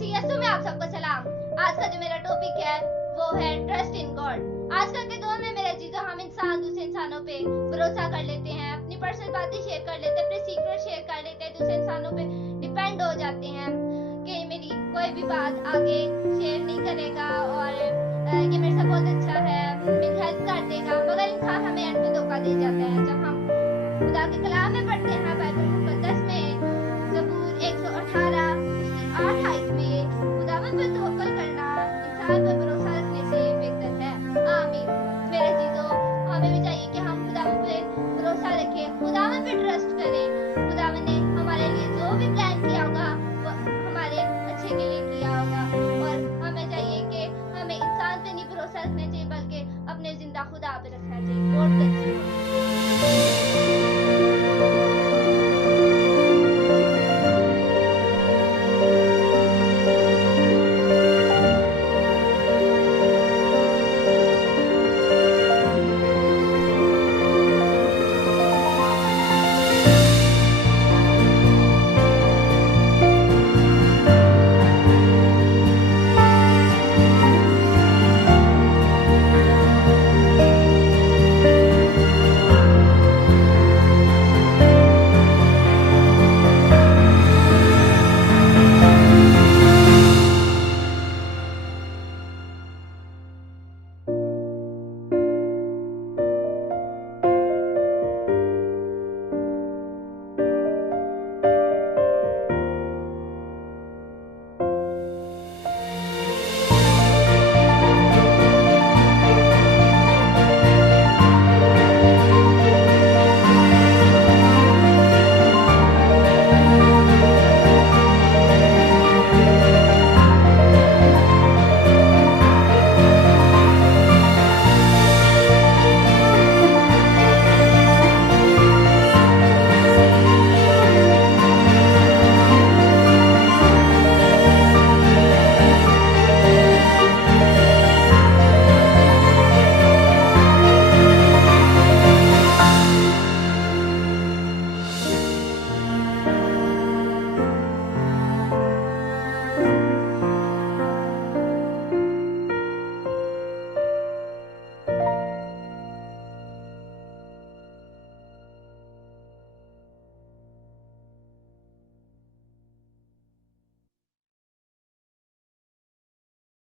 मसीह में आप सबको सलाम। आज का जो मेरा टॉपिक है वो है ट्रस्ट इन गॉड। आजकल के दौर में मेरे चीजों हम इंसान दूसरे इंसानों पे भरोसा कर लेते हैं, अपनी पर्सनल बातें शेयर कर लेते हैं, अपने सीक्रेट शेयर कर लेते हैं, दूसरे इंसानों पे डिपेंड हो जाते हैं कि मेरी कोई भी बात आगे शेयर नहीं करेगा और ये मेरे से बहुत अच्छा है, मेरी हेल्प कर देगा, मगर इंसान हमें एंड में धोखा दे जाता है। जब हम खुदा के कलाम में पढ़ते हैं बाइबल मुकद्दस में ज़बूर 118 उसकी 8 आयत में खुदावंद पर तवक्कुल करना इंसान पर भरोसा रखने से बेहतर है। आमीन। मेरे चीजों, हमें भी चाहिए कि हम खुदावंद पे भरोसा रखें, खुदावंद पे ट्रस्ट करें। खुदावंद ने हमारे लिए जो भी प्लान किया होगा वो हमारे अच्छे के लिए